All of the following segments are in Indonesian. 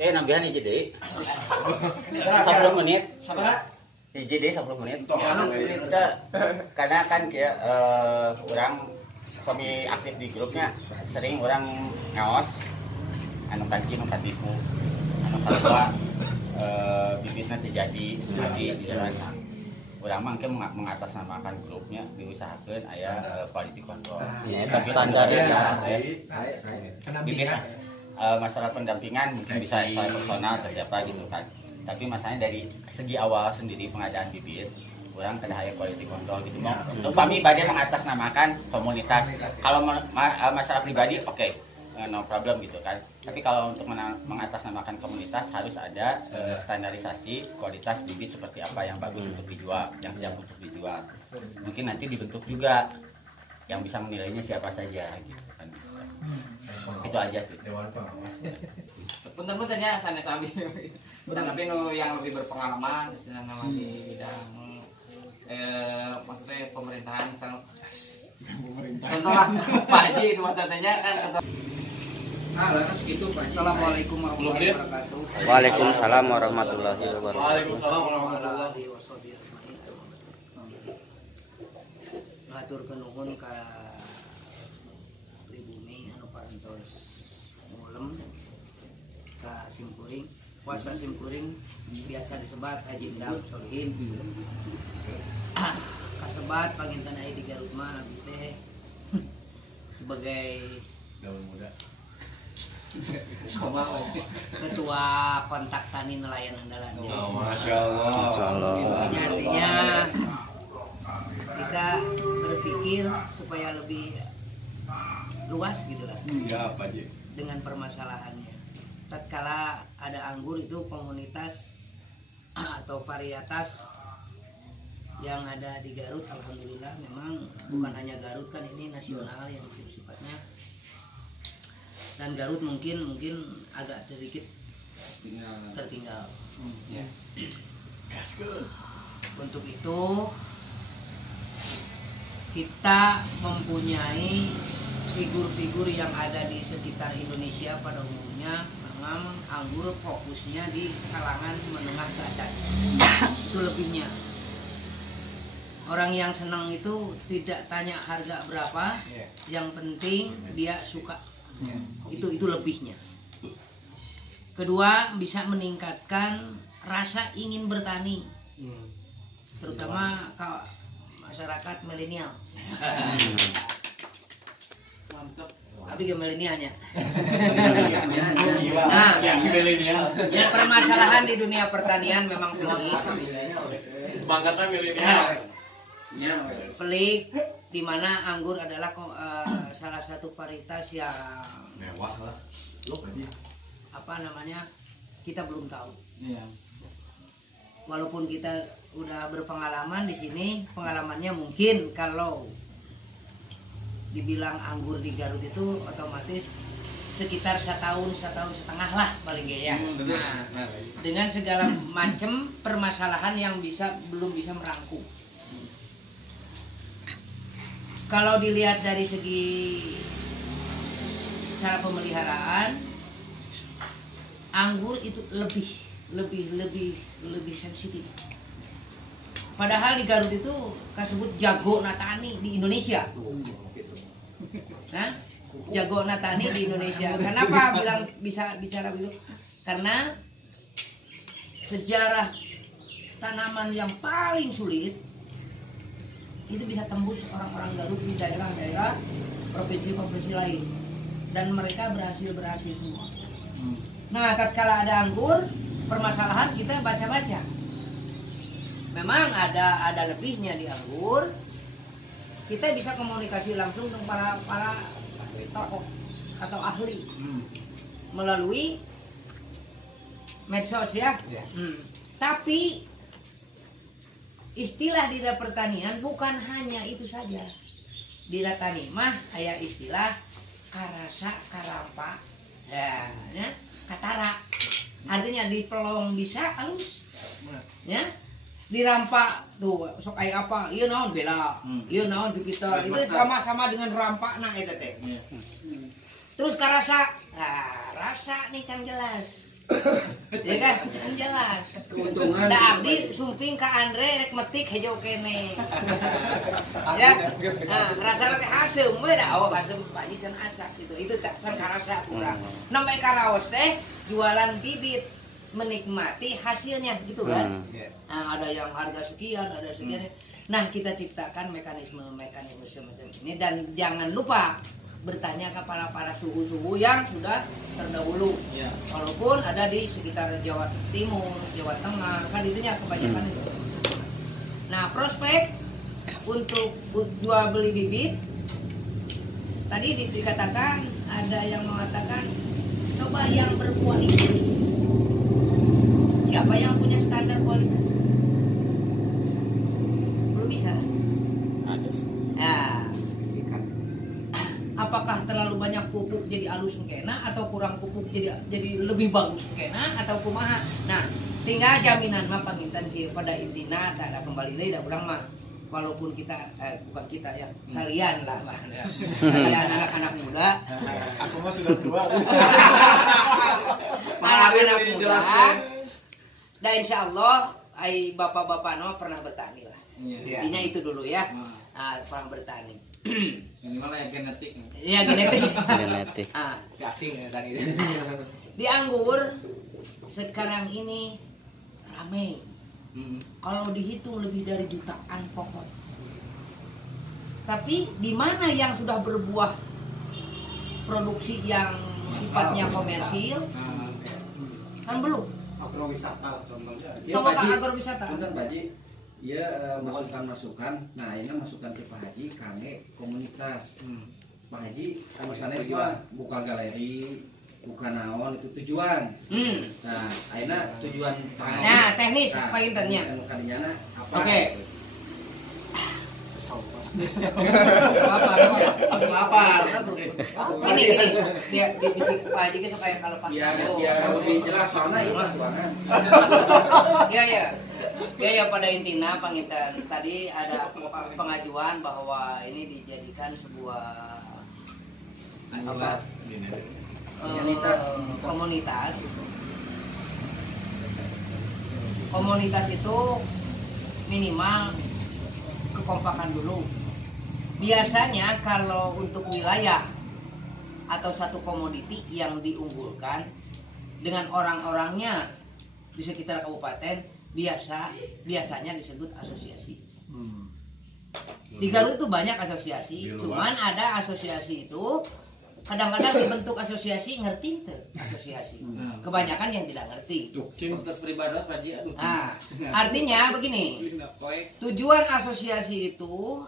nambahan hiji deui. 10 menit. Sabaraha? Hiji deui 10 menit. Karena kan kieu urang kami aktif di grupnya sering orang ngaos anu kancing anu katipu anu kalua bibitna terjadi di dalam urang mah engke mengatasnamakan grupnya diusahakeun aya quality control. Eta standarisasi. Bibitna masalah pendampingan mungkin bisa saya personal atau siapa gitu kan. Tapi masalahnya dari segi awal sendiri pengadaan bibit orang kada aya quality control gitu. Untuk kami ibadah mengatasnamakan komunitas. Kalau masalah pribadi oke, no problem gitu kan. Tapi kalau untuk mengatasnamakan komunitas harus ada standarisasi kualitas bibit seperti apa yang bagus untuk dijual, yang siap untuk dijual. Mungkin nanti dibentuk juga yang bisa menilainya siapa saja gitu kan. Itu aja sih. Punten-punten ya sanes abi. Tapi yang lebih berpengalaman nama di bidang maksudnya pemerintahan misalnya contoh Pak Haji itu maksudnya kan segitu Pak Haji. Assalamualaikum warahmatullahi wabarakatuh. Waalaikumsalam warahmatullahi wabarakatuh. Waalaikumsalam warahmatullahi wabarakatuh. Ngaturkeun nuhun ka pribumi anu parantos ngulem ka simkuring. Puasa simkuring biasa disebat Haji Endam Solihin. Kasebat panginten aya di Garut mah abi teh sebagai gaul muda. Ketua kontak tani nelayan andalan. Oh, Masya Allah. Artinya kita berpikir supaya lebih luas gitu lah. Siap Haji. Dengan permasalahannya. Tatkala ada anggur itu komunitas atau varietas yang ada di Garut, alhamdulillah memang bukan hanya Garut kan, ini nasional yang sifatnya. Dan Garut mungkin agak sedikit tertinggal. Untuk itu kita mempunyai figur-figur yang ada di sekitar Indonesia pada umumnya. Memang anggur fokusnya di kalangan menengah ke atas. Itu lebihnya. Orang yang senang itu tidak tanya harga berapa, yang penting dia suka. Itu lebihnya. Kedua, bisa meningkatkan rasa ingin bertani, terutama masyarakat milenial. Mantap. Tapi ke milenialnya. Nah, Ya permasalahan di dunia pertanian memang pelik. Semangatnya milenial. Pelik di mana anggur adalah salah satu varietas yang Mewah lah. apa namanya kita belum tahu. Iya. Walaupun kita udah berpengalaman di sini, pengalamannya mungkin kalau dibilang anggur di Garut itu otomatis sekitar setahun setengah lah paling ya. Nah, dengan segala macam permasalahan yang belum bisa merangkum. Kalau dilihat dari segi cara pemeliharaan, anggur itu lebih sensitif. Padahal di Garut itu disebut jago natani di Indonesia. Nah, jago natani di Indonesia. Kenapa bilang bisa bicara begitu? Karena sejarah tanaman yang paling sulit itu bisa tembus orang-orang Garut di daerah-daerah provinsi-provinsi lain, dan mereka berhasil semua. Nah, tatkala ada anggur, permasalahan kita baca-baca. Memang ada lebihnya di anggur. Kita bisa komunikasi langsung dengan para tokoh atau ahli melalui medsos ya. Tapi istilah di dalam pertanian bukan hanya itu saja. Di tani mah aya istilah karasa, karampa, ya, katara. Artinya di pelong bisa halus, ya. Di rampa tuh sok aya apa? Ieu naon bela, ieu naon Jupiter. Itu sama-sama dengan rampa nah eta teh. Terus karasa, nah rasa nih kan jelas. Ya kan, can jelas. Keuntungan. Da abdi sumping ka Andre rek metik hejo kene. Ya. Nah, rasa teh asem we da oh asem Pak Haji can asak gitu. Itu can karasa kurang. Namanya karaos teh jualan bibit menikmati hasilnya gitu kan. Nah, ada yang harga sekian, ada sekian. Nah, kita ciptakan mekanisme semacam ini dan jangan lupa bertanya kepada para suhu-suhu yang sudah terdahulu. Ya. Walaupun ada di sekitar Jawa Timur, Jawa Tengah, kan itunya kebanyakan itu. Nah, prospek untuk jual beli bibit tadi dikatakan ada yang mengatakan coba yang berkualitas. Siapa yang punya standar kualitas? Belum bisa. Ada. Nah, apakah terlalu banyak pupuk jadi halus kena atau kurang pupuk jadi lebih bagus kena atau kumaha? Nah, tinggal jaminan mah panginten pada intina tak ada kembali deui da urang mah. Walaupun kita bukan kita ya, kalian lah mah. Kalian anak-anak muda. Aku mah sudah tua. Anak-anak muda. Dan insya Allah, bapak-bapak no pernah bertani lah. Intinya itu dulu ya. Nah, pernah bertani. Minimal ya genetik. Iya genetik. Genetik. Ah, Gasing ya tadi. di anggur sekarang ini ramai. Kalau dihitung lebih dari jutaan pohon. Tapi di mana yang sudah berbuah produksi yang sifatnya komersil? Kan belum. Agrowisata lah contohnya. Coba ke agrowisata. Punten Pak Haji. Ya masukan-masukan. Nah, ini masukan ke Pak Haji kangge komunitas. Pak Haji misalnya semua buka galeri, buka naon itu tujuan. Nah, ayeuna tujuan Pak Haji. Nah, teknis Pak Intennya. Kadinyana apa? Oke. Apa? Ini dia di bisik Pak Haji ke supaya kalau pas. Biar lebih jelas soalnya itu tuangan. Ya pada intinya pangitan tadi ada pengajuan bahwa ini dijadikan sebuah komunitas. Komunitas itu minimal kekompakan dulu. Biasanya kalau untuk wilayah atau satu komoditi yang diunggulkan dengan orang-orangnya di sekitar kabupaten biasanya disebut asosiasi. Di Garut itu banyak asosiasi, cuman ada asosiasi itu kadang-kadang dibentuk asosiasi ngerti tuh asosiasi. Kebanyakan yang tidak ngerti. Komunitas pribadi Pak Haji. Nah, artinya begini. Tujuan asosiasi itu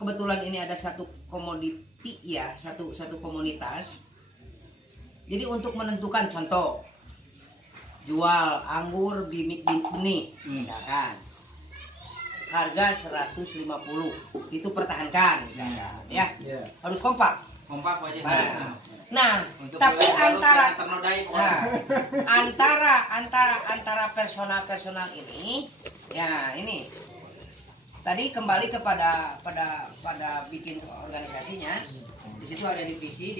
kebetulan ini ada satu komoditi ya, satu komunitas. Jadi untuk menentukan contoh jual anggur benih misalkan harga 150 itu pertahankan misalkan ya. Harus kompak Pak Haji. nah Untuk tapi wilayah antara personal ini ya ini tadi kembali kepada bikin organisasinya. Di situ ada divisi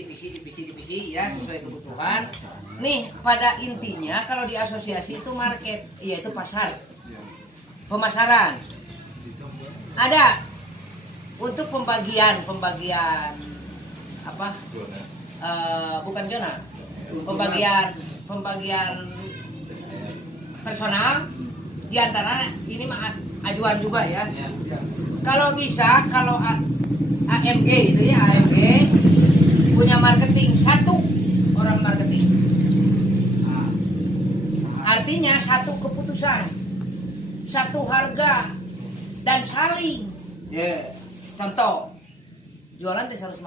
ya sesuai kebutuhan. Nih pada intinya kalau di asosiasi itu market, yaitu pasar, pemasaran. Ada untuk pembagian apa? Bukan zona, pembagian personal. Diantara ini mah ajuan juga ya. Kalau bisa kalau AMG itu ya AMG punya marketing satu orang marketing. Artinya satu keputusan, satu harga dan saling. Contoh jualan di 150.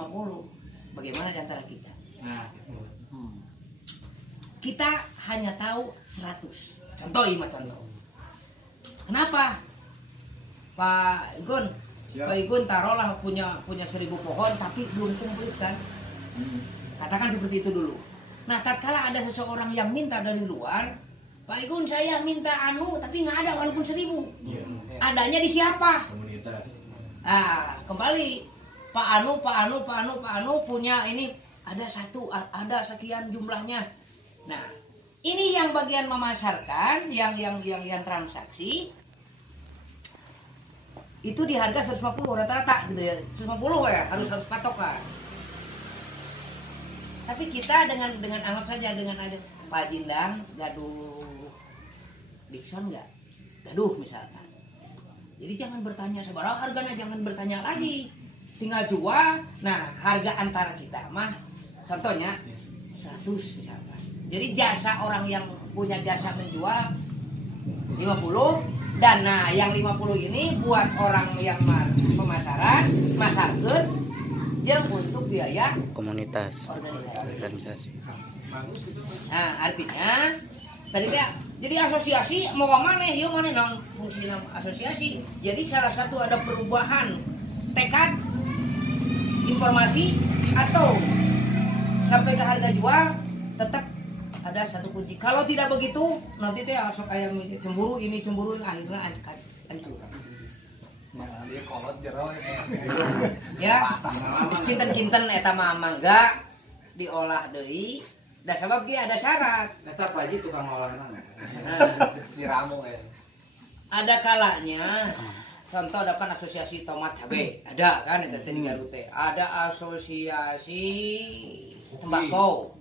Bagaimana di antara kita? Kita hanya tahu 100. Contoh. Kenapa? Pak Igun, Pak Igun taruhlah punya 1000 pohon tapi belum komplit kan? Katakan seperti itu dulu. Nah, tatkala ada seseorang yang minta dari luar, Pak Igun saya minta tapi nggak ada walaupun 1000. Adanya di siapa? Komunitas. Ah, kembali Pak Anu punya ini ada sekian jumlahnya. Nah, Ini yang bagian memasarkan, yang transaksi itu di harga 150 rata-rata gitu ya. 150 ya, harus patokan. Tapi kita dengan anggap saja dengan ada Pak Jindang gaduh Dixon enggak? Gaduh misalkan. Jadi jangan bertanya seberapa harganya, jangan bertanya lagi. Tinggal jual. Nah, harga antara kita mah contohnya 100 misalkan. Jadi jasa orang yang punya jasa menjual 50 dan nah yang 50 ini buat orang yang pemasaran, masarkeun yang untuk biaya komunitas organisasi. Nah, artinya tadi teh jadi asosiasi mau mana ieu mana naon fungsi asosiasi. Jadi salah satu ada perubahan tekad, informasi atau sampai ke harga jual tetap ada satu kunci. Kalau tidak begitu nanti teh sok aya cemburu ini cemburu akhirnya hancur. Nah, dia kolot jero Ya, kinten-kinten eta mah mangga diolah deui. Da sabab ge ada syarat. Eta Pak Haji tukang olahna. diramu ya. Ada kalanya contoh ada kan asosiasi tomat cabe, ada kan itu di Garut teh. Ada asosiasi tembakau.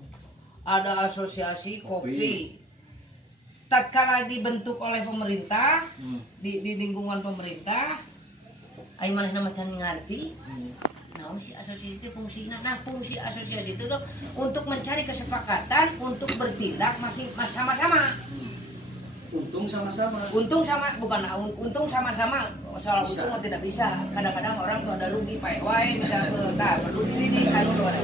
Ada asosiasi kopi. Tatkala dibentuk oleh pemerintah di lingkungan pemerintah, ayo manehna macan ngarti. Nah, si asosiasi itu fungsinya, fungsi asosiasi itu untuk mencari kesepakatan untuk bertindak masing sama-sama. Untung sama-sama. Untung sama-sama. Soal untung mah tidak bisa. Kadang-kadang orang tuh ada rugi, pae wae misalnya, perlu ini anu ada.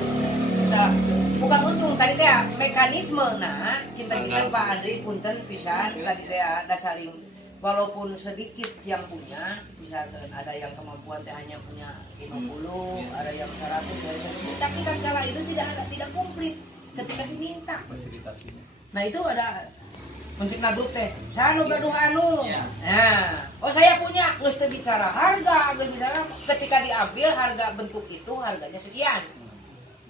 Bukan untung tadi teh mekanisme. Nah, kita Pak Andri punten pisan tadi teh ada saling walaupun sedikit yang punya, misalkan ada yang kemampuan teh hanya punya 50, ada yang 100, tapi kan kala itu tidak komplit ketika diminta. Nah, itu ada mencegah grup teh. Sanu gaduh anu. Nah, saya punya geus teu bicara harga, geus misalnya ketika diambil harga bentuk itu harganya sekian.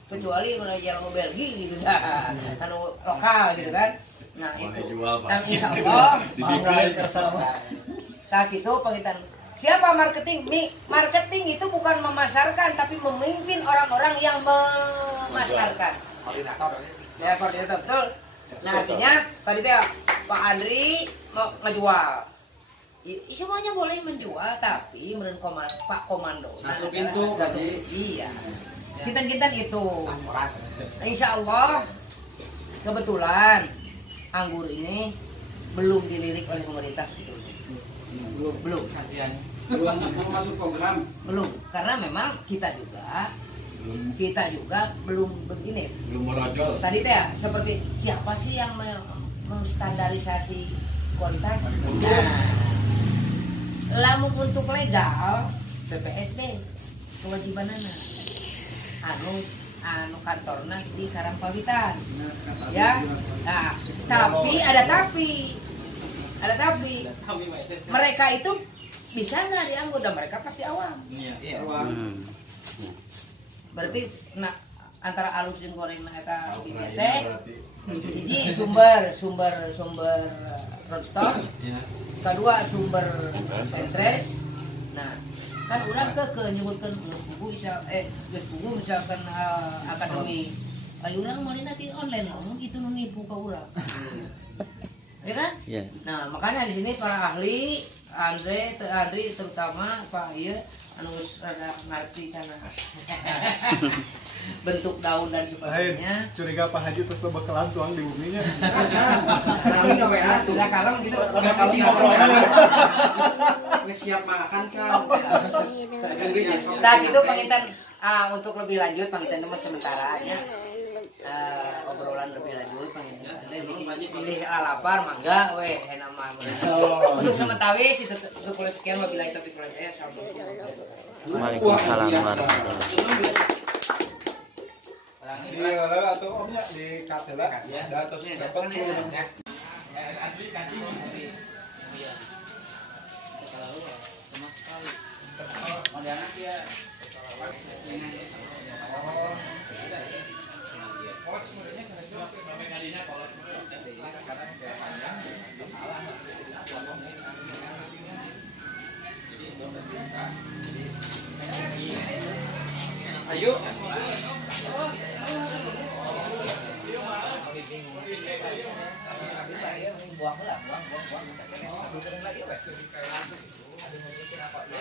Kecuali mana Yellow Belgi gitu dah, anu lokal gitu kan. Nah itu, dan insya Allah tak itu pengitan. Siapa marketing? Marketing itu bukan memasarkan, tapi memimpin orang-orang yang memasarkan. Koordinator. Ya koordinator betul. Nah artinya tadi teh Pak Andri mau ngejual. Semuanya boleh menjual, tapi menurut Pak Komando. Satu pintu berarti. Iya. Kinten-kinten itu. Insya Allah kebetulan anggur ini belum dilirik oleh pemerintah sebetulnya. Belum. Kasihan. Belum masuk program. Belum. Karena memang kita juga belum begini. Belum merojol. Tadi teh seperti siapa sih yang menstandarisasi kualitas? Nah, lamun untuk legal BPSD kewajibanana. Anu kantorna di Karangpawitan. Ya. Nah, tapi ada tapi. Mereka itu bisa nggak dianggur dan mereka pasti awam. Iya. Berarti antara alus jeung goreng eta teh hiji sumber roadstock. Kedua sumber sentres. Nah, kan urang ke nyebutkan geus buku misalkan akademi. Urang mah nanti online ngomong gitu nu nipu ka urang. Ya kan? Iya. Nah, makanya di sini para ahli, Andri terutama Pak ieu anu rada ngerti kana bentuk daun dan sebagainya. Curiga Pak Haji terus bebekalan tuang di buminya. Kami enggak WA tuh. Udah kalem gitu. Udah kalem ngobrolnya. Geus siap makan can. Nah, gitu penginten untuk lebih lanjut penginten cuma sementara ya. Obrolan lebih lanjut penginten. Pilih lapar mangga we enak mah. Untuk sementara itu boleh sekian wabillahi taufiq wal hidayah. Waalaikumsalam warahmatullahi Di mana atau omnya di katela di atas dapat tuh. Asli kaki. Iya. Kalau sama sekali. Modalnya dia Ayo. Buang lah, buang. Diterin lagi weh. Ada ngomongin apa ya?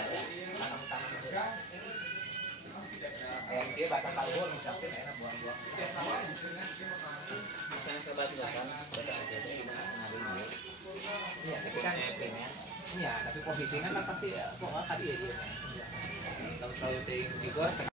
Tanam-tanam itu. Yang dia batang kalbon misalkan enak buang-buang. Misalnya sebat kan, batang aja deh, iya, saya kan ya. Iya, tapi posisinya kan pasti kok tadi aja. Tahu-tahu tinggi gua